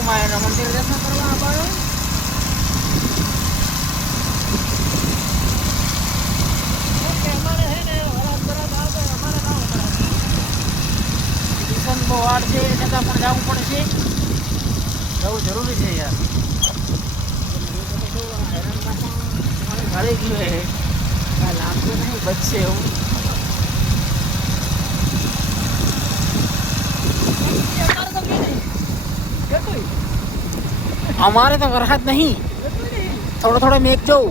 ટૂંકમાં એના મંદિર દર્શન કરવા આવ્યો. બહુ વાર છે છતાં પણ જવું પડે છે. જવું જરૂરી છે યાર. ઘરે ગયું હે કાંઈ લાગતું નહીં બચશે એવું. અમારે તો વરસાદ નહીં, થોડો થોડો મેઘ જોઉં.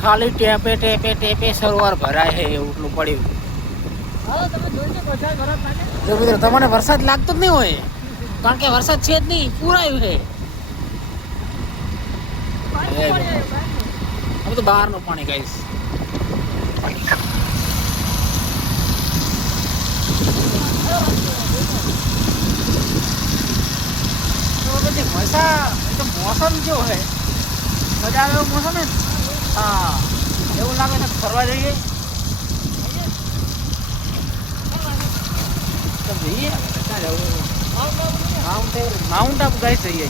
ખાલી ટેપે ટેપે ટેપે સરોવર ભરાય છે એટલું પડ્યું. જો મિત્રો તમને વરસાદ લાગતો જ નહીં હોય, કારણ કે વરસાદ છે જ નહીં, પૂરાયું છે. હવે તો બહારનું પાણી ગાઈશ. મોસમ જો હે મજા આવે એવું મોસમ હે. હા એવું લાગે છે ફરવા જઈએ. માઉન્ટ આબુ ગાઈસ જઈએ.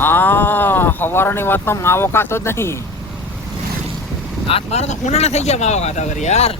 હા સવારની વાતમાં માવો ખાતો જ નહીં. હાથ મારે તો હુના થઈ ગયા માવો ખાતા વગર યાર.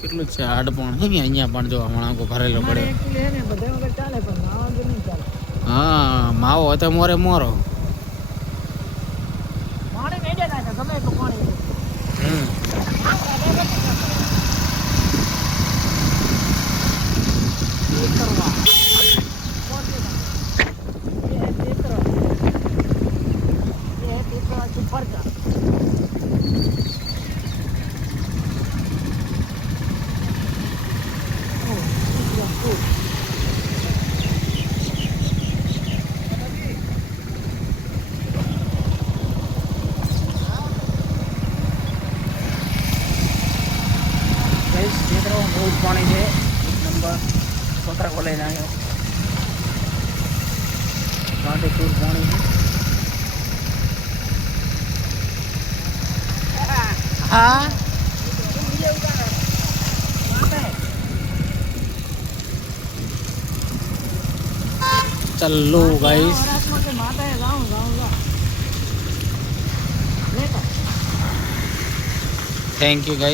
કેટલું છે હાડ પણ હે ને અહીંયા પણ જો હમણાં ભરેલો પડે. હા માવો હોય તો મોરે મોરો. બહુ જ પાણી છે. 1 નંબર છોકરા કોલેજ આવ્યો. ગાંઠે પૂર પાણી છે. હા चलो गाइस थैंक यू गाइस.